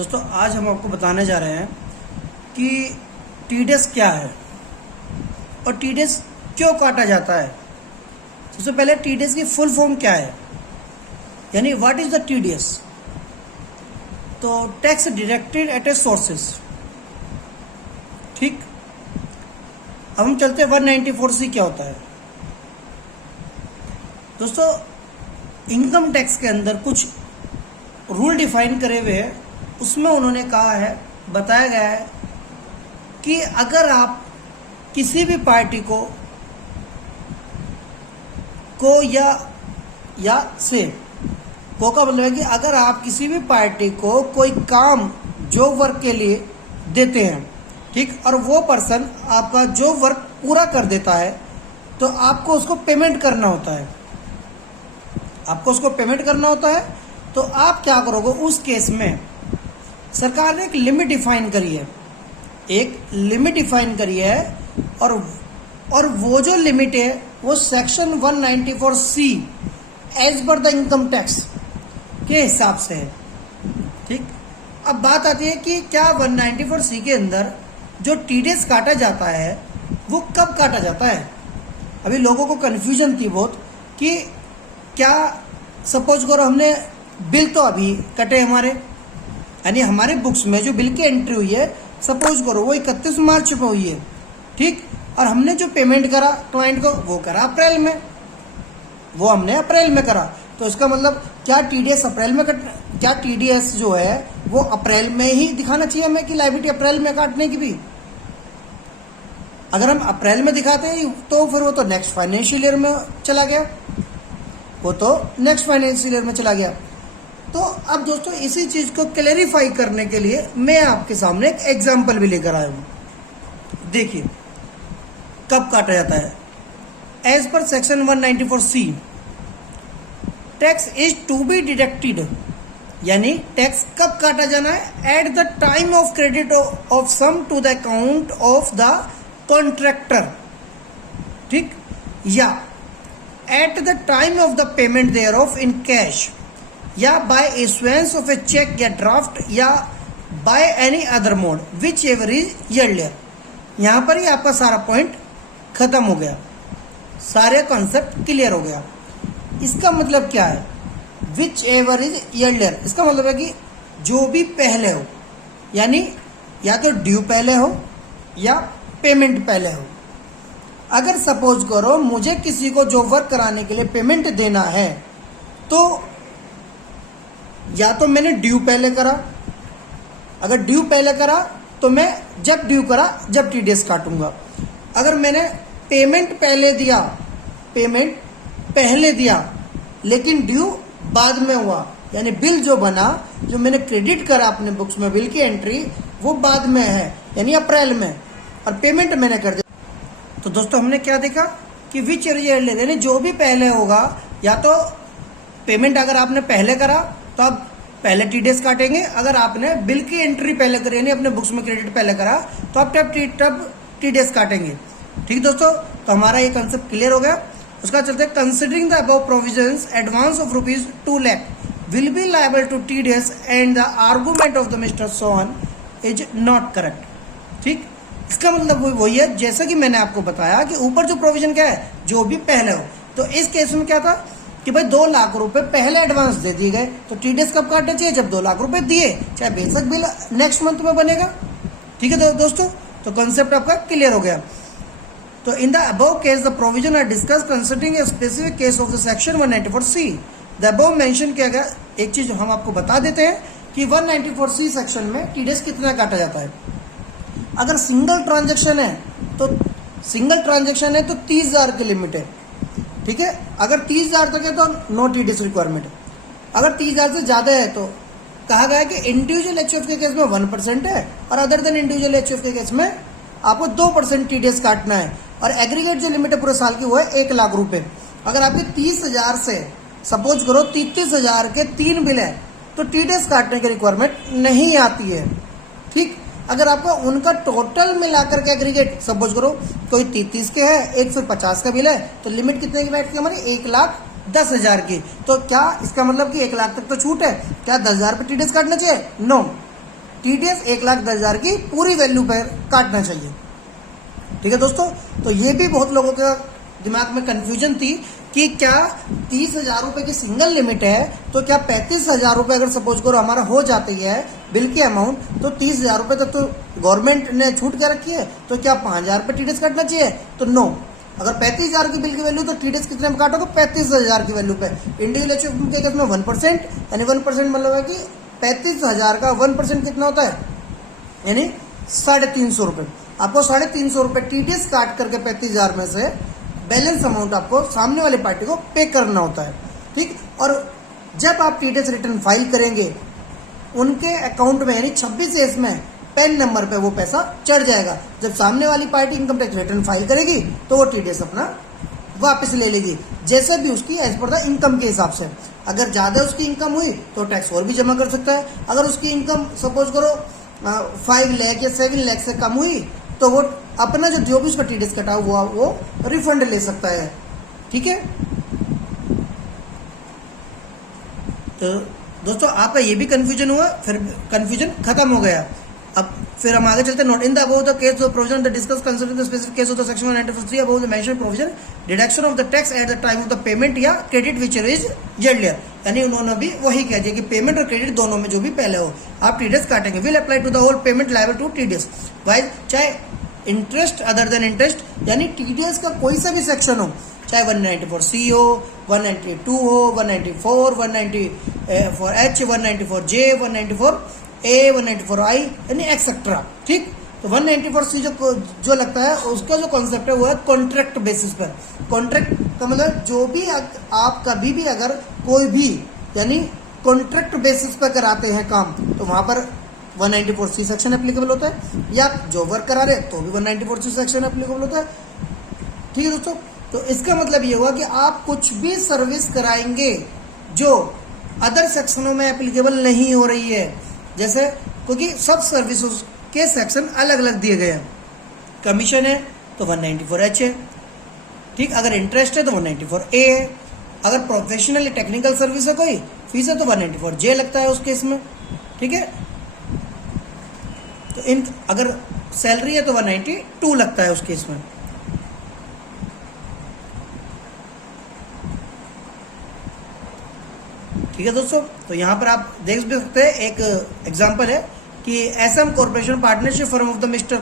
दोस्तों आज हम आपको बताने जा रहे हैं कि टीडीएस क्या है और टीडीएस क्यों काटा जाता है। सबसे पहले टीडीएस की फुल फॉर्म क्या है, यानी व्हाट इज द टीडीएस। तो tax deducted at A sources. ठीक, अब हम चलते हैं 194C क्या होता है। दोस्तों इनकम टैक्स के अंदर कुछ रूल डिफाइन करे हुए हैं, उसमें उन्होंने कहा है, बताया गया है कि अगर आप किसी भी पार्टी को या से को का मतलब है कि अगर आप किसी भी पार्टी को कोई काम जॉब वर्क के लिए देते हैं, ठीक, और वो पर्सन आपका जॉब वर्क पूरा कर देता है तो आपको उसको पेमेंट करना होता है। तो आप क्या करोगे उस केस में। सरकार ने एक लिमिट डिफाइन करी है, और वो जो लिमिट है वो section 194C as per the income tax के हिसाब से है। ठीक, अब बात आती है कि क्या 194C के अंदर जो टीडीएस काटा जाता है वो कब काटा जाता है। अभी लोगों को कन्फ्यूजन थी बहुत कि क्या सपोज करो हमने बिल तो अभी कटे हमारे, यानी हमारे बुक्स में जो बिल की एंट्री हुई है सपोज करो वो 31 मार्च में हुई है, ठीक, और हमने जो पेमेंट करा क्लाइंट को वो करा अप्रैल में, वो हमने अप्रैल में करा। तो इसका मतलब क्या टीडीएस अप्रैल में क्या टीडीएस जो है वो अप्रैल में ही दिखाना चाहिए हमें कि लायबिलिटी अप्रैल में काटने की भी। अगर हम अप्रैल में दिखाते हैं तो फिर वो तो नेक्स्ट फाइनेंशियल ईयर में चला गया। तो अब दोस्तों इसी चीज को क्लेरिफाई करने के लिए मैं आपके सामने एक एग्जांपल भी लेकर आया हूं। देखिए कब काटा जाता है। एज पर section 194C tax is to be deducted, यानी टैक्स कब काटा जाना है, at the time of credit of sum to the account of the contractor, ठीक, या at the time of the payment thereof in cash, या by issuance of a cheque या draft, या by any other mode whichever is earlier. यहां पर ही आपका सारा point खत्म हो गया, सारे कॉन्सेप्ट क्लियर हो गया। इसका मतलब क्या है, विच एवर इज अर्लियर, इसका मतलब है कि जो भी पहले हो, यानी या तो ड्यू पहले हो या पेमेंट पहले हो। अगर सपोज करो मुझे किसी को जो वर्क कराने के लिए पेमेंट देना है तो या तो मैंने ड्यू पहले करा, अगर ड्यू पहले करा तो मैं जब ड्यू करा जब टीडीएस काटूंगा। अगर मैंने पेमेंट पहले दिया लेकिन ड्यू बाद में हुआ, यानी बिल जो बना, जो मैंने क्रेडिट करा अपने बुक्स में बिल की एंट्री, वो बाद में है यानी अप्रैल में, और पेमेंट मैंने कर दिया। तो दोस्तों हमने क्या देखा कि विच ईयर, यानी जो भी पहले होगा, या तो पेमेंट अगर आपने पहले करा तो आप पहले टीडीएस काटेंगे, अगर आपने बिल की एंट्री पहले करी यानी अपने बुक्स में क्रेडिट पहले करा तो आप तब टीडीएस काटेंगे। ठीक दोस्तों, तो हमारा ये कंसेप्ट क्लियर हो गया। उसका चलते हैं, considering the above provisions advance of ₹2 lakh will be liable to TDS and the argument of the mister Sohan is not correct. ठीक, इसका मतलब वही है जैसा कि मैंने आपको बताया कि ऊपर जो प्रोविजन क्या है, जो भी पहले हो। तो इस केस में क्या था कि भाई 2 लाख रुपए पहले एडवांस दे दिए गए, तो टीडीएस कब काटना चाहिए, जब 2 लाख रुपए दिए, चाहे बेशक बिल नेक्स्ट मंथ में बनेगा। ठीक है दोस्तों, तो कॉन्सेप्ट आपका क्लियर हो गया। तो in the above case the provision are discuss considering a specific case of the section 194C। The above mention किया गया। एक चीज हम आपको बता देते हैं कि 194C सेक्शन में टीडीएस कितना काटा जाता है। अगर सिंगल ट्रांजैक्शन है तो 30,000 की लिमिट है, ठीक है। अगर 30,000 तक है तो नो टीडीएस रिक्वायरमेंट है। अगर 30,000 से ज्यादा है तो कहा गया है कि इंडिविजुअल एचयूएफ के केस में 1% है, और अदर देन इंडिविजुअल एचयूएफ के केस में आपको 2% टीडीएस काटना है, और एग्रीगेट जो लिमिट है पूरे साल की वो है 1 लाख रुपए। अगर आपके 30,000 से सपोज करो 33,000 के 3 बिल है तो टीडीएस काटने की रिक्वायरमेंट नहीं आती है। ठीक, अगर आपका उनका टोटल मिलाकर के एग्रीगेट सपोज करो कोई 33 के है, एक फिर 50 का बिल है, तो लिमिट कितने की बैठती है हमारी, 1,10,000 की। तो क्या इसका मतलब कि 1 लाख तक तो छूट है, क्या 10,000 पे टीडीएस काटना चाहिए? नो, TDS 1,10,000 की पूरी वैल्यू पर काटना चाहिए। ठीक है दोस्तों, तो ये भी बहुत लोगों के दिमाग में कंफ्यूजन थी कि क्या 30,000 रुपये की सिंगल लिमिट है तो क्या 35,000 रुपये अगर सपोज करो हमारा हो जाती है बिल की अमाउंट, तो 30,000 रुपये तक तो गवर्नमेंट ने छूट के रखी है, तो क्या 5,000 रुपये TDS काटना चाहिए? तो नो। अगर 35,000 की बिल की वैल्यू तो TDS कितने में काटोगे? 35,000 की वैल्यू पे। इंडिविजुअल अचीवमेंट के केस में 1%, यानी 1% मतलब है कि 35,000 का 1% कितना होता है, यानी 350 रुपये। आपको 350 रुपये TDS काट करके 35,000 में से बैलेंस अमाउंट आपको सामने वाली पार्टी को पे करना होता है। ठीक, और जब आप TDS रिटर्न फाइल करेंगे उनके अकाउंट में यानी 26A में पैन नंबर पे वो पैसा चढ़ जाएगा। जब सामने वाली party income tax return file करेगी तो वो TDS अपना वापस ले लेगी, जैसे भी उसकी एज पर द इनकम के हिसाब से। अगर ज़्यादा उसकी इनकम हुई तो टैक्स और भी जमा कर सकता है। अगर उसकी इनकम सपोज करो 5 लाख या 7 लाख से कम हुई तो वो अपना जो भी उसका TDS कटा हुआ वो रिफंड ले सकता है। ठीक है, तो दोस्तों आपका ये भी कंफ्यूजन हुआ, फिर कंफ्यूजन खत्म हो गया। अब फिर हम आगे चलते हैं। Note in the above the case of provision the discuss consider the specific case of the section 193 above the mention provision deduction of the tax at the time of the payment या credit which is earlier, यानी उन्होंने भी वही कह दिया कि payment और credit दोनों में जो भी पहले हो आप TDS काटेंगे। Will apply to the whole payment liable to TDS wise, चाहे इंटरेस्ट अदर देन इंटरेस्ट, यानी TDS का कोई सा भी सेक्शन हो, चाहे 194C हो, 192 हो, 194, 194H, 194J, 194A, 194I, यानी एक्सेट्रा। ठीक, तो 194C जो लगता है उसका जो कॉन्सेप्ट है वो है कॉन्ट्रैक्ट बेसिस पर। कॉन्ट्रैक्ट का मतलब जो भी आप कभी भी अगर कोई भी यानी कॉन्ट्रैक्ट बेसिस पर कराते हैं काम तो वहां पर 194C सेक्शन एप्लीकेबल होता है, या जो वर्क करा रहे तो भी 194C सेक्शन एप्लीकेबल होता है। ठीक है दोस्तों, तो इसका मतलब ये हुआ कि आप कुछ भी सर्विस कराएंगे जो अदर सेक्शनों में एप्लीकेबल नहीं हो रही है, जैसे क्योंकि सब सर्विस के सेक्शन अलग अलग दिए गए हैं। कमीशन है तो 194H है, ठीक, अगर इंटरेस्ट है तो 194A है, अगर प्रोफेशनल या टेक्निकल सर्विस है कोई फीस है तो 194J लगता है उस केस में। ठीक है, तो इन अगर सैलरी है तो 192 लगता है उस केस में। ठीक है दोस्तों, तो यहाँ पर आप देख भी सकते हैं एक एग्जांपल है कि SM corporation partnership firm of the mister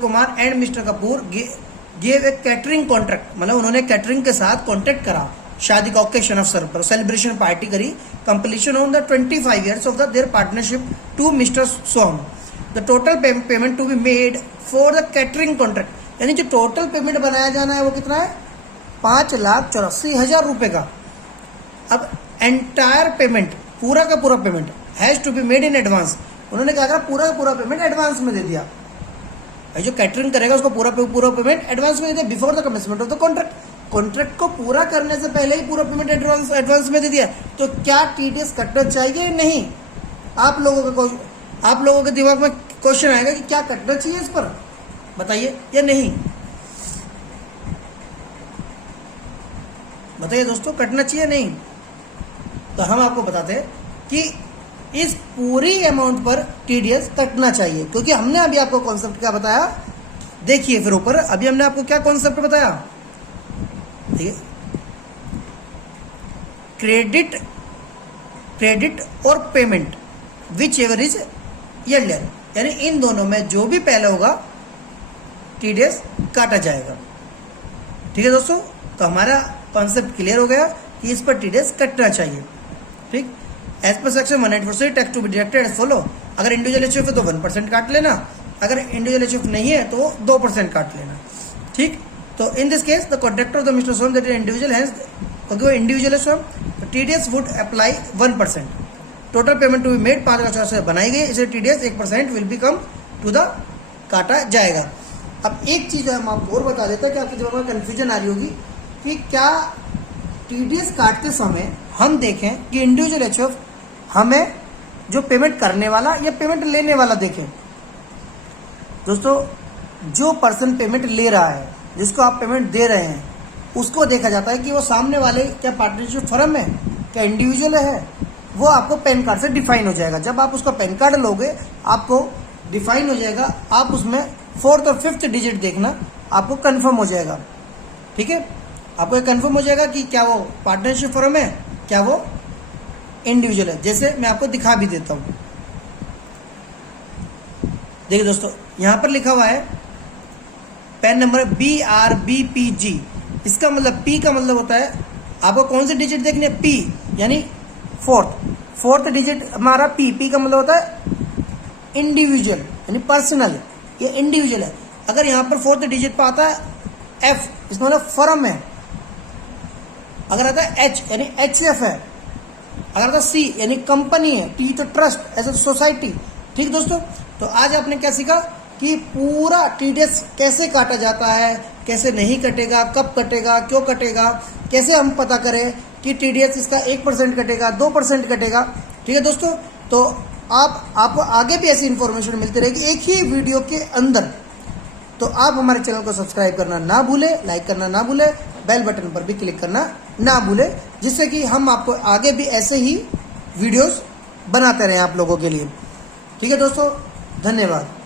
Kumar and mister Kapoor give a catering contract, मतलब उन्होंने कैटरिंग के साथ कॉन्ट्रैक्ट करा शादी का ओकेशन अवसर पर, सेलिब्रेशन पार्टी करी, completion on the 25 years of the their partnership to mister Soham, the total payment to be made for the catering contract, यानी जो टोटल पेमेंट बनाया जाना है वो कितना है 5,84,000 रुपए का। अब एंटायर पेमेंट पूरा का पूरा payment has to be made in advance, उन्होंने क्या करा पूरा का पूरा पेमेंट एडवांस में दे दिया। भाई जो कैटरिंग करेगा उसको पूरा पेमेंट एडवांस में दे दिया before the commencement of the contract. Contract को पूरा करने से पहले ही पूरा पेमेंट एडवांस में दे दिया, तो क्या TDS कटना चाहिए? नहीं। आप लोगों के दिमाग में क्वेश्चन आएगा कि क्या कटना चाहिए इस पर, बताइए या नहीं? बताइए दोस्तों, कटना चाहिए नहीं? तो हम आपको बताते हैं कि इस पूरी अमाउंट पर TDS कटना चाहिए, क्योंकि हमने अभी आपको कॉन्सेप्ट क्या बताया, देखिए फिर ऊपर अभी हमने आपको क्या कॉन्सेप्ट बताया, ठीक है, क्रेडिट और payment which ever is earlier, यानी इन दोनों में जो भी पहले होगा TDS काटा जाएगा। ठीक है दोस्तों, तो हमारा कॉन्सेप्ट क्लियर हो गया कि इस पर TDS कटना चाहिए। ठीक, एज पर section 194 tax to be deducted as follow, अगर इंडिविजुअल एचएफ है तो 1% काट लेना, अगर इंडिविजुअल एचएफ नहीं है तो 2% काट लेना। ठीक, तो in this case the contractor of the mister Soham that individual has, क्योंकि वो इंडिविजुअल है सोहम, तो TDS would apply 1%, total payment to be made 5,000 से बनाई गई, इसे TDS 1% will be come to the काटा जाएगा। अब एक चीज हम आपको और बता देते हैं कि आपके दिमाग में कन्फ्यूजन आ रही होगी कि क्या TDS काटते समय हम देखें कि इंडिविजुअल एचएफ हमें जो पेमेंट करने वाला या पेमेंट लेने वाला देखें। दोस्तों, जो पर्सन पेमेंट ले रहा है, जिसको आप पेमेंट दे रहे हैं, उसको देखा जाता है कि वो सामने वाले क्या पार्टनरशिप फर्म है, क्या इंडिविजुअल है, वो आपको पैन कार्ड से डिफाइन हो जाएगा। जब आप उसका पैन कार्ड लोगे आपको डिफाइन हो जाएगा, आप उसमें 4th और 5th डिजिट देखना, आपको कंफर्म हो जाएगा। ठीक है, आपको कंफर्म हो जाएगा कि क्या वो पार्टनरशिप फर्म है, क्या वो इंडिविजुअल है। जैसे मैं आपको दिखा भी देता हूँ। देखिए दोस्तों, यहाँ पर लिखा हुआ है पैन नंबर BRBPG। इसका मतलब P का मतलब होता है आपको कौन से डिजिट देखने, P यानी 4th डिजिट हमारा P का मतलब होता है इंडिविजुअल यानी पर्सनल, ये इंडिविजुअल है। अगर यहाँ पर 4th डिजिट पर आता है F, इसका मतलब फर्म है। अगर आता है H यानी HF है। अगर आता है C यानी कंपनी है, T तो ट्रस्ट एज ए सोसाइटी। ठीक दोस्तों, तो आज आपने क्या सीखा कि पूरा TDS कैसे काटा जाता है, कैसे नहीं कटेगा, कब कटेगा, क्यों कटेगा, कैसे हम पता करें कि TDS इसका 1% कटेगा, 2% कटेगा। ठीक है दोस्तों, तो आपको आगे भी ऐसी इन्फॉर्मेशन मिलती रहेगी एक ही वीडियो के अंदर। तो आप हमारे चैनल को सब्सक्राइब करना ना भूले, लाइक करना ना भूले, बेल बटन पर भी क्लिक करना ना भूले, जिससे कि हम आपको आगे भी ऐसे ही वीडियोस बनाते रहें आप लोगों के लिए। ठीक है दोस्तों, धन्यवाद।